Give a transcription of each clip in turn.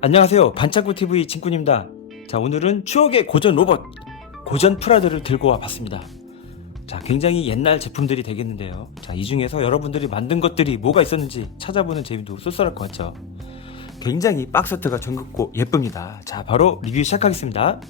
안녕하세요, 반창고TV 친구입니다. 자, 오늘은 추억의 고전 로봇 고전 프라드를 들고 와봤습니다. 자, 굉장히 옛날 제품들이 되겠는데요. 자, 이 중에서 여러분들이 만든 것들이 뭐가 있었는지 찾아보는 재미도 쏠쏠할 것 같죠. 굉장히 박스아트가 정겹고 예쁩니다. 자, 바로 리뷰 시작하겠습니다.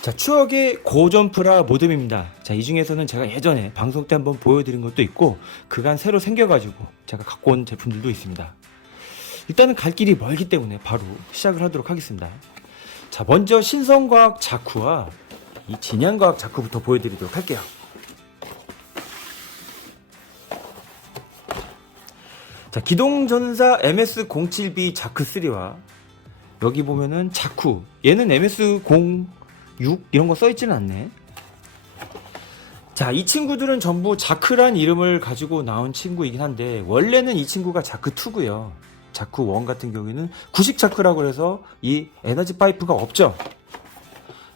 자, 추억의 고전프라 모듬입니다. 자, 이 중에서는 제가 예전에 방송 때 한번 보여드린 것도 있고 그간 새로 생겨가지고 제가 갖고 온 제품들도 있습니다. 일단은 갈 길이 멀기 때문에 바로 시작을 하도록 하겠습니다. 자, 먼저 신성과학 자쿠와 이 진양과학 자쿠부터 보여드리도록 할게요. 자, 기동전사 MS-07B 자크3와 여기 보면은 자쿠, 얘는 MS-06 이런 거 써있지는 않네. 자, 이 친구들은 전부 자크란 이름을 가지고 나온 친구이긴 한데 원래는 이 친구가 자크2고요. 자크1 같은 경우에는 구식 자크라고 해서 이 에너지 파이프가 없죠.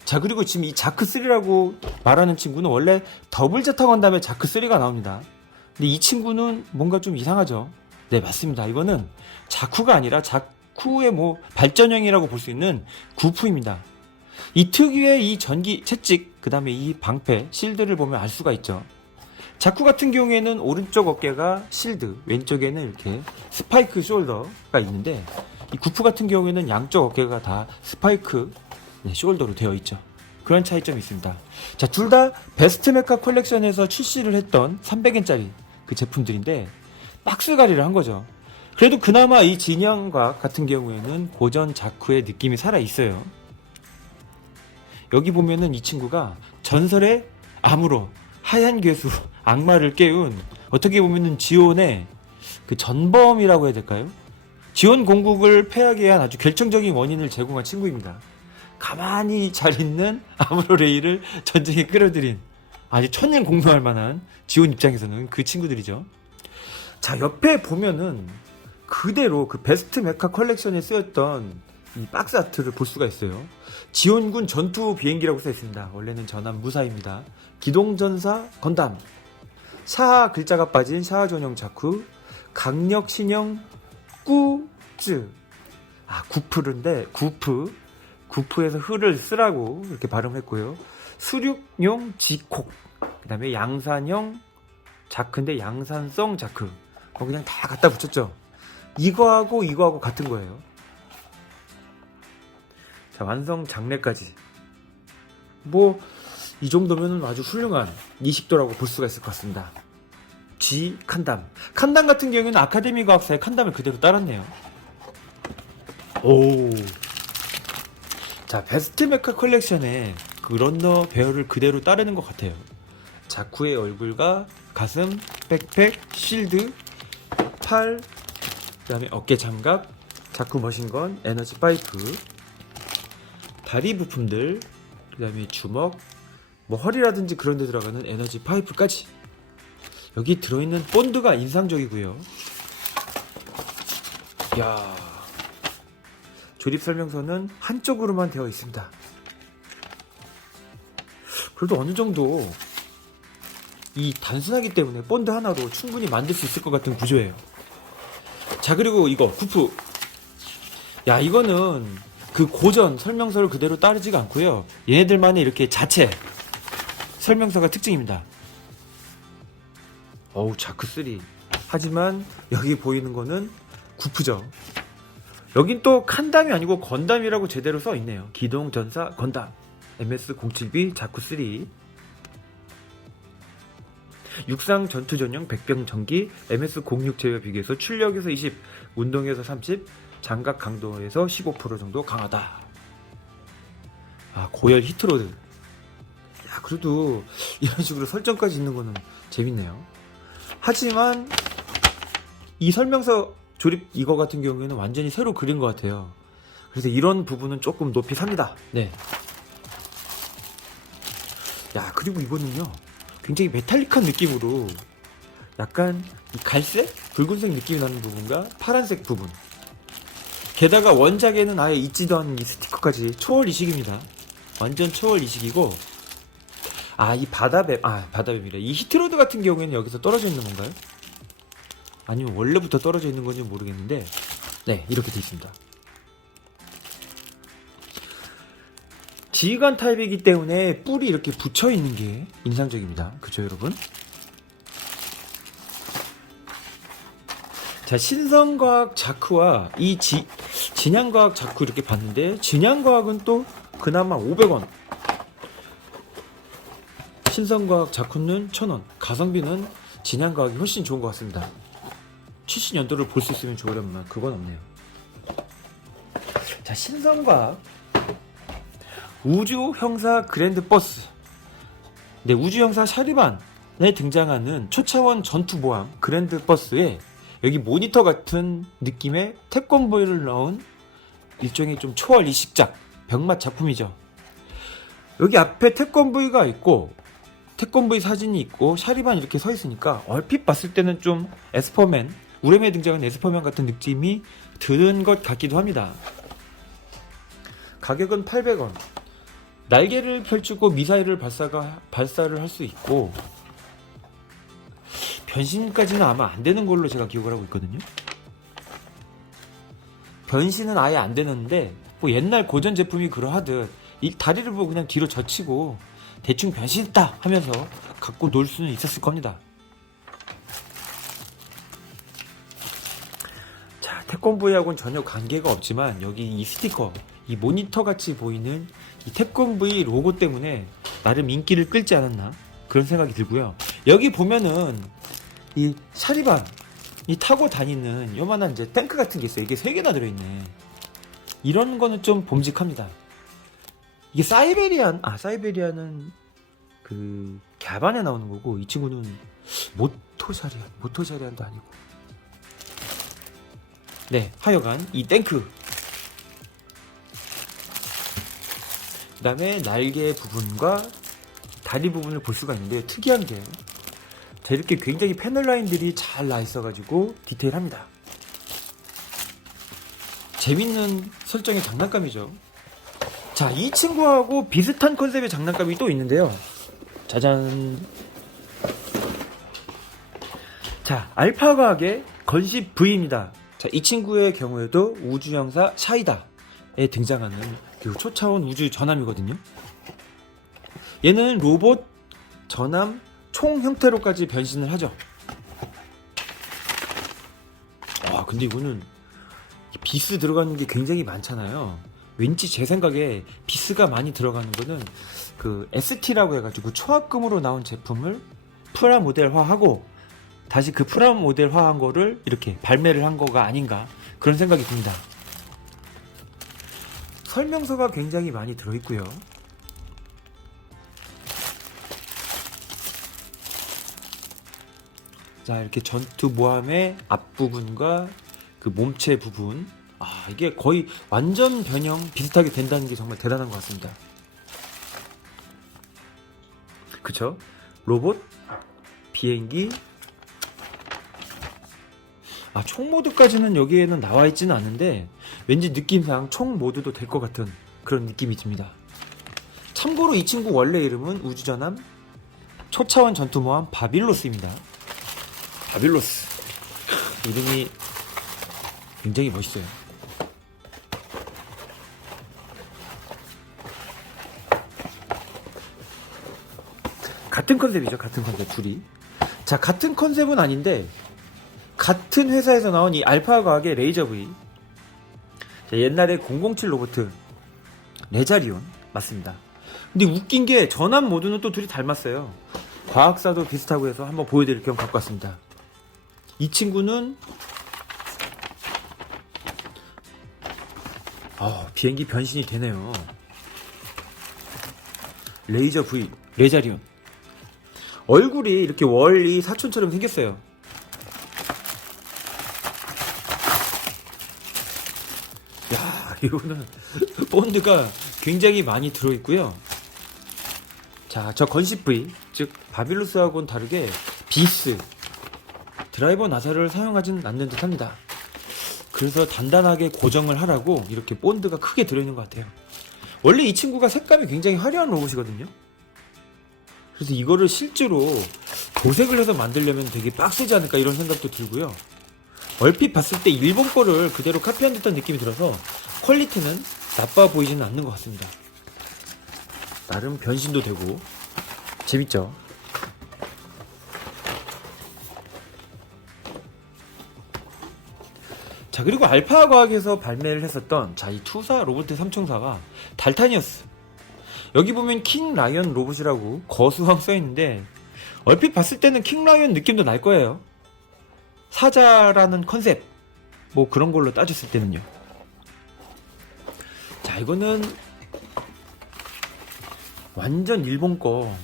자, 그리고 지금 이 자크3라고 말하는 친구는 원래 더블 제타 건담에 자크3가 나옵니다. 근데 이 친구는 뭔가 좀 이상하죠. 네, 맞습니다. 이거는 자쿠가 아니라 자쿠의 뭐 발전형이라고 볼 수 있는 구프입니다. 이 특유의 이 전기 채찍, 그 다음에 이 방패, 실드를 보면 알 수가 있죠. 자쿠 같은 경우에는 오른쪽 어깨가 실드, 왼쪽에는 이렇게 스파이크 숄더가 있는데 이 구프 같은 경우에는 양쪽 어깨가 다 스파이크 숄더로 되어 있죠. 그런 차이점이 있습니다. 자, 둘 다 베스트 메카 컬렉션에서 출시를 했던 300엔짜리 그 제품들인데 박스가리를 한 거죠. 그래도 그나마 이 진영과 같은 경우에는 고전 자쿠의 느낌이 살아있어요. 여기 보면은 이 친구가 전설의 암으로 하얀 괴수 악마를 깨운 어떻게 보면은 지온의 그 전범이라고 해야 될까요? 지온 공국을 패하게 한 아주 결정적인 원인을 제공한 친구입니다. 가만히 잘 있는 아무로레이를 전쟁에 끌어들인 아주 천년공노할 만한 지온 입장에서는 그 친구들이죠. 자, 옆에 보면은 그대로 그 베스트 메카 컬렉션에 쓰였던 이 박스 아트를 볼 수가 있어요. 지온군 전투 비행기라고 써 있습니다. 원래는 전함 무사입니다. 기동전사 건담, 샤하 글자가 빠진 샤하 전용 자쿠, 강력 신형 꾸즈, 구프인데 구프에서 흐를 쓰라고 이렇게 발음했고요. 수륙용 지콕, 그 다음에 양산형 자크인데 양산성 자크, 그냥 다 갖다 붙였죠. 이거하고 같은 거예요. 자, 완성 장례까지 뭐 이 정도면 아주 훌륭한 이식도라고 볼 수가 있을 것 같습니다. G 칸담 같은 경우에는 아카데미 과학사의 칸담을 그대로 따랐네요. 오, 자, 베스트 메카 컬렉션에 그 런너 배열을 그대로 따르는 것 같아요. 자쿠의 얼굴과 가슴, 백팩, 실드, 팔, 그 다음에 어깨 장갑, 자쿠 머신건, 에너지 파이프, 다리 부품들, 그 다음에 주먹, 뭐 허리라든지 그런 데 들어가는 에너지 파이프까지. 여기 들어있는 본드가 인상적이고요. 이야, 조립 설명서는 한쪽으로만 되어 있습니다. 그래도 어느 정도 이 단순하기 때문에 본드 하나로 충분히 만들 수 있을 것 같은 구조예요. 자, 그리고 이거 구프. 야, 이거는 그 고전 설명서를 그대로 따르지가 않고요. 얘네들만의 이렇게 자체 설명서가 특징입니다. 어우, 자크3. 하지만 여기 보이는 거는 구프죠. 여긴 또 칸담이 아니고 건담이라고 제대로 써 있네요. 기동전사 건담 MS-07B 자쿠3, 육상 전투 전용 백병 전기 MS-06 제외 비교해서 출력에서 20, 운동에서 30, 장갑 강도에서 15% 정도 강하다. 고열 히트로드. 야, 그래도 이런 식으로 설정까지 있는 거는 재밌네요. 하지만 이 설명서 조립 이거 같은 경우에는 완전히 새로 그린 것 같아요. 그래서 이런 부분은 조금 높이 삽니다. 네. 야, 그리고 이거는요, 굉장히 메탈릭한 느낌으로 약간 이 갈색? 붉은색 느낌이 나는 부분과 파란색 부분. 게다가 원작에는 아예 있지도 않은 이 스티커까지. 초월 이식입니다. 완전 초월 이식이고, 이 바다뱀이래. 이 히트로드 같은 경우에는 여기서 떨어져 있는 건가요? 아니면 원래부터 떨어져 있는 건지 모르겠는데, 네, 이렇게 되어 있습니다. 지휘관 타입이기 때문에 뿔이 이렇게 붙여 있는 게 인상적입니다. 그쵸, 여러분? 자, 신성과학 자크와 이 진양과학 자크 이렇게 봤는데, 진양과학은 또 그나마 500원, 신성과학 자크는 1000원, 가성비는 진양과학이 훨씬 좋은 것 같습니다. 최신 연도를 볼 수 있으면 좋으려면 그건 없네요. 자, 신성과학 우주 형사 그랜드 버스. 네, 우주 형사 샤리반에 등장하는 초차원 전투 모함 그랜드 버스에 여기 모니터 같은 느낌의 태권브이를 넣은 일종의 좀 초월 이식작 병맛 작품이죠. 여기 앞에 태권브이가 있고 태권브이 사진이 있고 샤리반 이렇게 서 있으니까 얼핏 봤을 때는 좀 에스퍼맨, 우렘에 등장한 에스퍼맨 같은 느낌이 드는 것 같기도 합니다. 가격은 800원. 날개를 펼치고 미사일을 발사를 할 수 있고, 변신까지는 아마 안 되는 걸로 제가 기억을 하고 있거든요. 변신은 아예 안 되는데, 뭐 옛날 고전 제품이 그러하듯 이 다리를 보고 그냥 뒤로 젖히고 대충 변신했다 하면서 갖고 놀 수는 있었을 겁니다. 자, 태권브이하고는 전혀 관계가 없지만 여기 이 스티커, 이 모니터 같이 보이는 이 태권브이 로고 때문에 나름 인기를 끌지 않았나 그런 생각이 들고요. 여기 보면은 이 샤리반 이 타고 다니는 요만한 이제 탱크 같은 게 있어요. 이게 3개나 들어있네. 이런 거는 좀 봄직합니다. 이게 사이베리안은 그 갸반에 나오는 거고, 이 친구는 모토샤리안도 아니고. 네, 하여간 이 탱크, 그 다음에 날개 부분과 다리 부분을 볼 수가 있는데, 특이한 게 이렇게 굉장히 패널 라인들이 잘 나 있어가지고 디테일합니다. 재밌는 설정의 장난감이죠. 자, 이 친구하고 비슷한 컨셉의 장난감이 또 있는데요. 짜잔. 자, 알파과학의 건십 V입니다. 자, 이 친구의 경우에도 우주형사 샤이다에 등장하는 그 초차원 우주 전함이거든요. 얘는 로봇 전함 총 형태로까지 변신을 하죠. 근데 이거는 비스 들어가는 게 굉장히 많잖아요. 왠지 제 생각에 비스가 많이 들어가는 거는 그 ST라고 해가지고 초합금으로 나온 제품을 프라모델화하고 다시 그 프라모델화한 거를 이렇게 발매를 한 거가 아닌가 그런 생각이 듭니다. 설명서가 굉장히 많이 들어있고요. 자, 이렇게 전투 모함의 앞부분과 그 몸체 부분, 이게 거의 완전 변형 비슷하게 된다는 게 정말 대단한 것 같습니다. 그쵸? 로봇, 비행기, 총 모드까지는 여기에는 나와 있지는 않은데 왠지 느낌상 총 모드도 될 것 같은 그런 느낌이 듭니다. 참고로 이 친구 원래 이름은 우주전함 초차원 전투모함 바빌로스입니다. 바빌로스 이름이 굉장히 멋있어요. 같은 컨셉이죠. 같은 컨셉 둘이. 자, 같은 컨셉은 아닌데 같은 회사에서 나온 이 알파과학의 레이저 V. 자, 옛날에 007 로봇 레자리온 맞습니다. 근데 웃긴 게 전함 모드는 또 둘이 닮았어요. 과학사도 비슷하고 해서 한번 보여드릴 겸 갖고 왔습니다. 이 친구는 비행기 변신이 되네요. 레이저 V 레자리온. 얼굴이 이렇게 월이 사촌처럼 생겼어요. 야, 이거는 본드가 굉장히 많이 들어있고요. 자, 저 건십 V 즉 바빌로스하고는 다르게 비스 드라이버 나사를 사용하진 않는 듯 합니다. 그래서 단단하게 고정을 하라고 이렇게 본드가 크게 들어있는 것 같아요. 원래 이 친구가 색감이 굉장히 화려한 로봇이거든요. 그래서 이거를 실제로 도색을 해서 만들려면 되게 빡세지 않을까 이런 생각도 들고요. 얼핏 봤을 때 일본 거를 그대로 카피한 듯한 느낌이 들어서 퀄리티는 나빠 보이지는 않는 것 같습니다. 나름 변신도 되고 재밌죠. 자, 그리고 알파 과학에서 발매를 했었던 이 투사 로봇의 삼총사가 달타니어스. 여기 보면 킹 라이언 로봇이라고 거수왕 써있는데 얼핏 봤을 때는 킹 라이언 느낌도 날 거예요. 사자라는 컨셉 뭐 그런 걸로 따졌을 때는요. 자, 이거는 완전 일본 거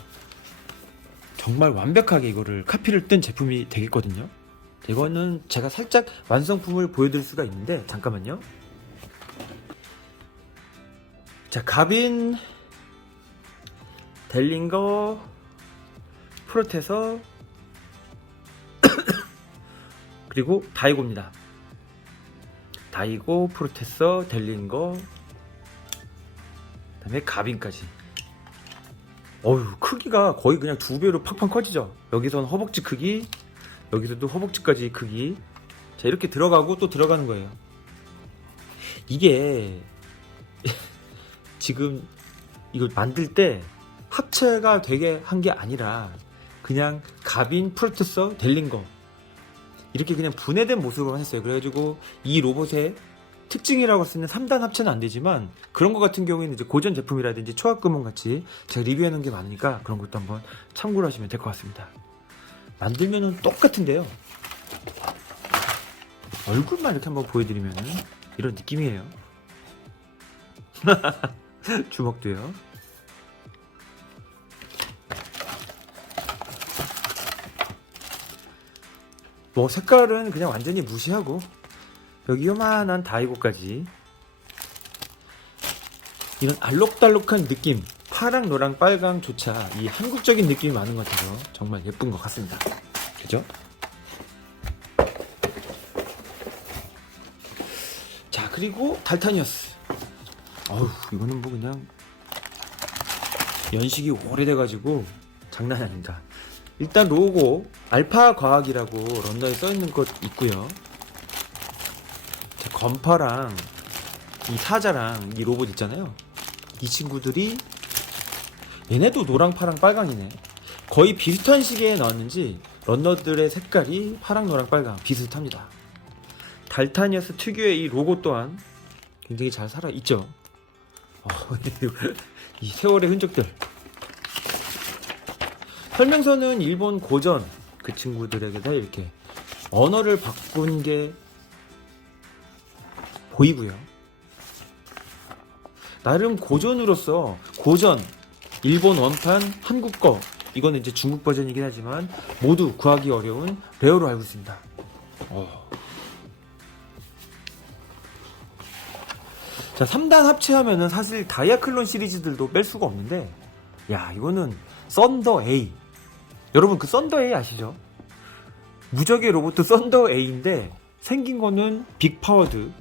정말 완벽하게 이거를 카피를 뜬 제품이 되겠거든요. 이거는 제가 살짝 완성품을 보여드릴 수가 있는데 잠깐만요. 자, 가빈, 델링거, 프로테서 그리고 다이고입니다. 다이고, 프로테서, 델링거, 그 다음에 가빈까지. 어휴, 크기가 거의 그냥 2배로 팍팍 커지죠. 여기선 허벅지 크기, 여기서도 허벅지까지 크기. 자, 이렇게 들어가고 또 들어가는 거예요. 이게 지금 이걸 만들 때 합체가 되게 한 게 아니라 그냥 가빈, 프로테서, 델링거 이렇게 그냥 분해된 모습으로만 했어요. 그래가지고 이 로봇의 특징이라고 쓰는 3단 합체는 안 되지만 그런 거 같은 경우에는 이제 고전 제품이라든지 초합금원 같이 제가 리뷰해 놓은 게 많으니까 그런 것도 한번 참고를 하시면 될 것 같습니다. 만들면은 똑같은데요. 얼굴만 이렇게 한번 보여드리면은 이런 느낌이에요. 주먹도요. 뭐 색깔은 그냥 완전히 무시하고 여기 요만한 다이고까지 이런 알록달록한 느낌, 파랑, 노랑, 빨강조차 이 한국적인 느낌이 많은 것 같아서 정말 예쁜 것 같습니다. 그죠? 자, 그리고 달타니어스. 어휴, 이거는 뭐 그냥 연식이 오래돼가지고 장난이 아닙니다. 일단 로고 알파 과학이라고 런너에 써있는 것 있고요. 자, 건파랑 이 사자랑 이 로봇 있잖아요. 이 친구들이 얘네도 노랑, 파랑, 빨강이네. 거의 비슷한 시기에 나왔는지 런너들의 색깔이 파랑, 노랑, 빨강 비슷합니다. 달타니어스 특유의 이 로고 또한 굉장히 잘 살아있죠. 이 세월의 흔적들. 설명서는 일본 고전 그 친구들에게다 이렇게 언어를 바꾼 게 보이고요. 나름 고전으로서 고전, 일본 원판, 한국 거 이거는 이제 중국 버전이긴 하지만 모두 구하기 어려운 레어로 알고 있습니다. 자, 3단 합체하면은 사실 다이아클론 시리즈들도 뺄 수가 없는데 야, 이거는 썬더 A. 여러분 그 썬더 A 아시죠? 무적의 로봇 썬더 A인데 생긴 거는 빅파워드.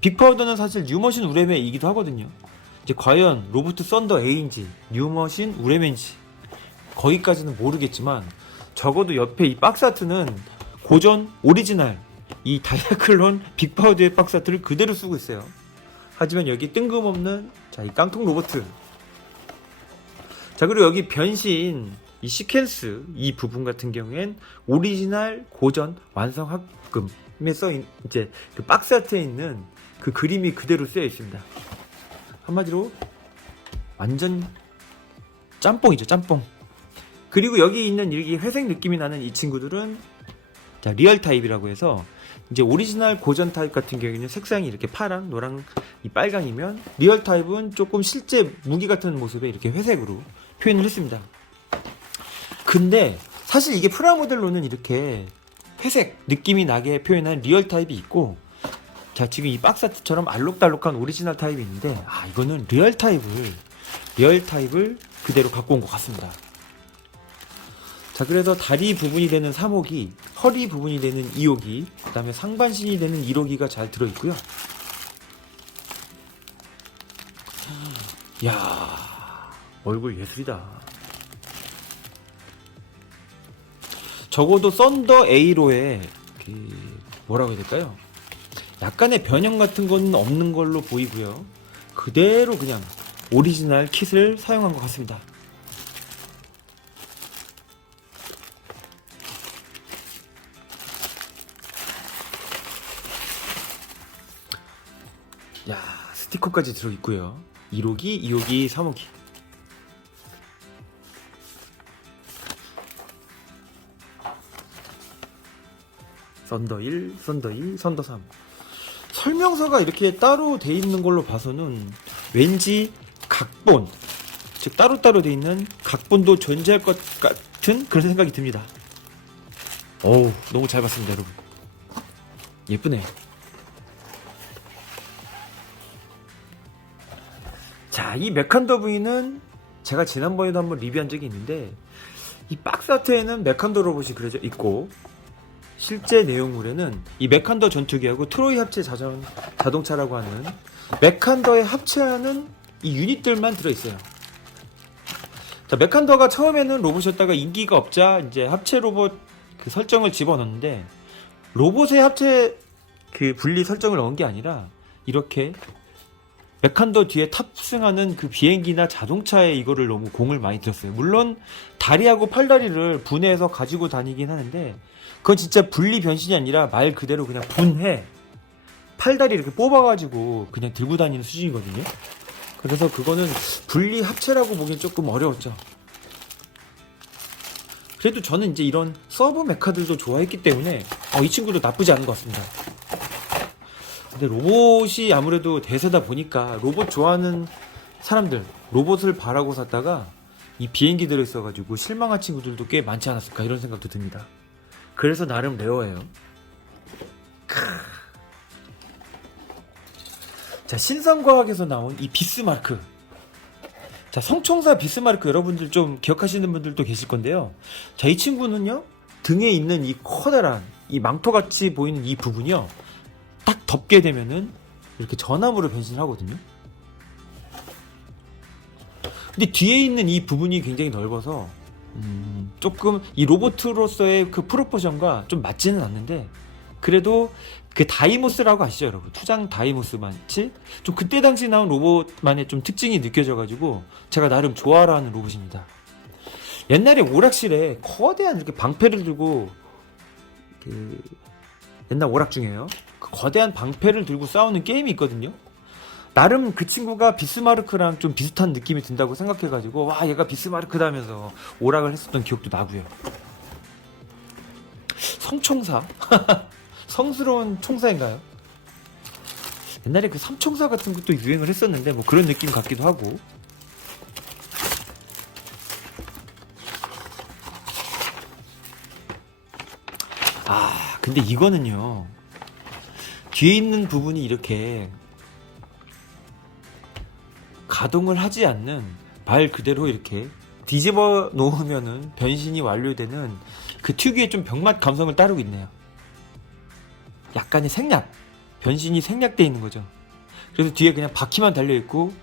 빅파워드는 사실 뉴머신 우레메이기도 하거든요. 이제 과연 로봇 썬더 A인지 뉴머신 우레메인지 거기까지는 모르겠지만 적어도 옆에 이 박스 아트는 고전 오리지널 이 다이아클론 빅파워드의 박스 아트를 그대로 쓰고 있어요. 하지만 여기 뜬금없는 이 깡통 로봇. 자, 그리고 여기 변신 이 시퀀스 이 부분 같은 경우엔 오리지널 고전 완성 합금에 써 이제 그 박스 아트에 있는 그 그림이 그대로 쓰여 있습니다. 한마디로 완전 짬뽕이죠, 짬뽕. 그리고 여기 있는 이 회색 느낌이 나는 이 친구들은 리얼 타입이라고 해서 이제 오리지널 고전 타입 같은 경우에는 색상이 이렇게 파랑, 노랑, 이 빨강이면 리얼 타입은 조금 실제 무기 같은 모습에 이렇게 회색으로 표현을 했습니다. 근데 사실 이게 프라모델로는 이렇게 회색 느낌이 나게 표현한 리얼 타입이 있고 자, 지금 이 박스 아트처럼 알록달록한 오리지널 타입이 있는데 이거는 리얼 타입을 그대로 갖고 온 것 같습니다. 자, 그래서 다리 부분이 되는 3호기, 허리 부분이 되는 2호기, 그 다음에 상반신이 되는 1호기가 잘 들어있고요. 이야, 얼굴 예술이다. 적어도 썬더 A로에 뭐라고 해야 될까요? 약간의 변형 같은 건 없는 걸로 보이고요. 그대로 그냥 오리지널 킷을 사용한 것 같습니다. 야, 스티커까지 들어있고요. 1호기, 2호기, 3호기. 썬더 1, 썬더 2, 썬더 3. 설명서가 이렇게 따로 돼 있는 걸로 봐서는 왠지 각본, 즉 따로따로 돼 있는 각본도 존재할 것 같은 그런 생각이 듭니다. 어우, 너무 잘 봤습니다, 여러분. 예쁘네. 자, 이 메칸더 V는 제가 지난번에도 한번 리뷰한 적이 있는데, 이 박스 아트에는 메칸더 로봇이 그려져 있고, 실제 내용물에는 이 메칸더 전투기하고 트로이 합체 자동차라고 하는 메칸더에 합체하는 이 유닛들만 들어있어요. 자, 메칸더가 처음에는 로봇이었다가 인기가 없자 이제 합체 로봇 그 설정을 집어넣는데, 로봇의 합체 그 분리 설정을 넣은 게 아니라 이렇게 메칸더 뒤에 탑승하는 그 비행기나 자동차에 이거를 너무 공을 많이 들였어요. 물론 다리하고 팔다리를 분해해서 가지고 다니긴 하는데, 그건 진짜 분리 변신이 아니라 말 그대로 그냥 분해, 팔다리 이렇게 뽑아가지고 그냥 들고 다니는 수준이거든요. 그래서 그거는 분리 합체라고 보기엔 조금 어려웠죠. 그래도 저는 이제 이런 서브 메카들도 좋아했기 때문에 이 친구도 나쁘지 않은 것 같습니다. 근데 로봇이 아무래도 대세다 보니까 로봇 좋아하는 사람들, 로봇을 바라고 샀다가 이 비행기 들어있어가지고 실망한 친구들도 꽤 많지 않았을까, 이런 생각도 듭니다. 그래서 나름 레어예요. 자, 신성과학에서 나온 이 비스마르크. 자, 성총사 비스마르크 여러분들 좀 기억하시는 분들도 계실 건데요. 자, 이 친구는요, 등에 있는 이 커다란 이 망토같이 보이는 이 부분이요, 딱 덮게 되면은 이렇게 전함으로 변신하거든요. 근데 뒤에 있는 이 부분이 굉장히 넓어서 조금 이 로봇으로서의 그 프로포션과 좀 맞지는 않는데, 그래도 그 다이모스라고 아시죠, 여러분? 투장 다이모스 마치 좀 그때 당시 나온 로봇만의 좀 특징이 느껴져가지고 제가 나름 좋아하는 로봇입니다. 옛날에 오락실에 거대한 이렇게 방패를 들고, 그 옛날 오락 중에요, 그 거대한 방패를 들고 싸우는 게임이 있거든요. 나름 그 친구가 비스마르크랑 좀 비슷한 느낌이 든다고 생각해가지고, 와, 얘가 비스마르크다 하면서 오락을 했었던 기억도 나고요. 성총사? 성스러운 총사인가요? 옛날에 그 삼총사 같은 것도 유행을 했었는데 뭐 그런 느낌 같기도 하고. 근데 이거는요, 뒤에 있는 부분이 이렇게 가동을 하지 않는, 말 그대로 이렇게 뒤집어 놓으면은 변신이 완료되는 그 특유의 좀 병맛 감성을 따르고 있네요. 약간의 생략, 변신이 생략되어 있는 거죠. 그래서 뒤에 그냥 바퀴만 달려있고,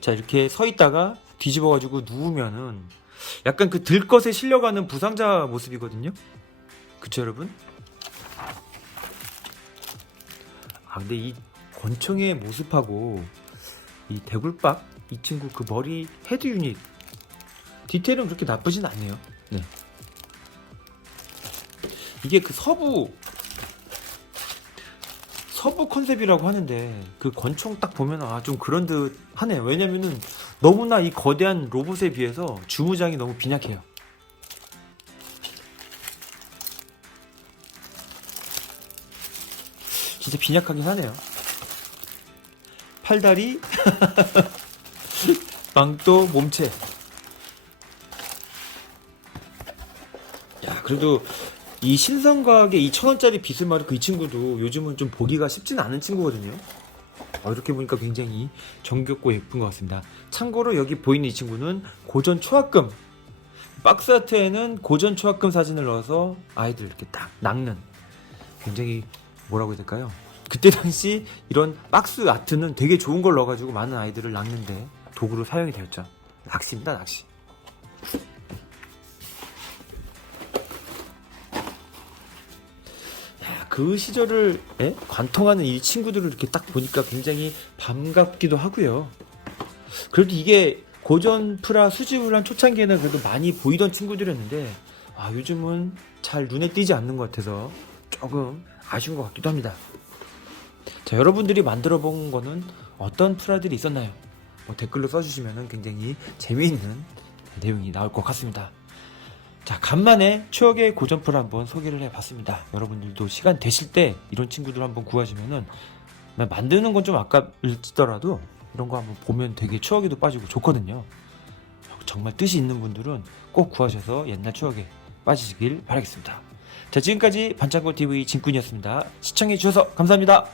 자, 이렇게 서 있다가 뒤집어가지고 누우면은 약간 그 들것에 실려가는 부상자 모습이거든요. 그쵸, 여러분? 근데 이 권총의 모습하고 이 대굴박, 이 친구 그 머리 헤드 유닛 디테일은 그렇게 나쁘진 않네요. 네. 이게 그 서부 컨셉이라고 하는데, 그 권총 딱 보면 좀 그런 듯 하네요. 왜냐면은 너무나 이 거대한 로봇에 비해서 주무장이 너무 빈약해요. 진짜 빈약하긴 하네요. 팔다리, 망토, 몸체. 야, 그래도 이 신성과학의 2,000원짜리 비스마르크 이 친구도 요즘은 좀 보기가 쉽지는 않은 친구거든요. 이렇게 보니까 굉장히 정겹고 예쁜 것 같습니다. 참고로 여기 보이는 이 친구는 고전 초합금 박스 아트에는 고전 추억금 사진을 넣어서 아이들 이렇게 딱 낚는, 굉장히 뭐라고 해야 될까요? 그때 당시 이런 박스 아트는 되게 좋은 걸 넣어가지고 많은 아이들을 낚는데 도구로 사용이 되었죠. 낚시입니다, 낚시. 그 시절을 관통하는 이 친구들을 이렇게 딱 보니까 굉장히 반갑기도 하고요. 그래도 이게 고전 프라 수집을 한 초창기에는 그래도 많이 보이던 친구들이었는데 요즘은 잘 눈에 띄지 않는 것 같아서 조금 아쉬운 것 같기도 합니다. 자, 여러분들이 만들어 본 거는 어떤 프라들이 있었나요? 댓글로 써주시면 굉장히 재미있는 내용이 나올 것 같습니다. 자, 간만에 추억의 고전 프라 한번 소개를 해봤습니다. 여러분들도 시간 되실 때 이런 친구들 한번 구하시면은, 만드는 건 좀 아까울지더라도 이런 거 한번 보면 되게 추억에도 빠지고 좋거든요. 정말 뜻이 있는 분들은 꼭 구하셔서 옛날 추억에 빠지시길 바라겠습니다. 자, 지금까지 반창고TV 진꾼이었습니다. 시청해주셔서 감사합니다.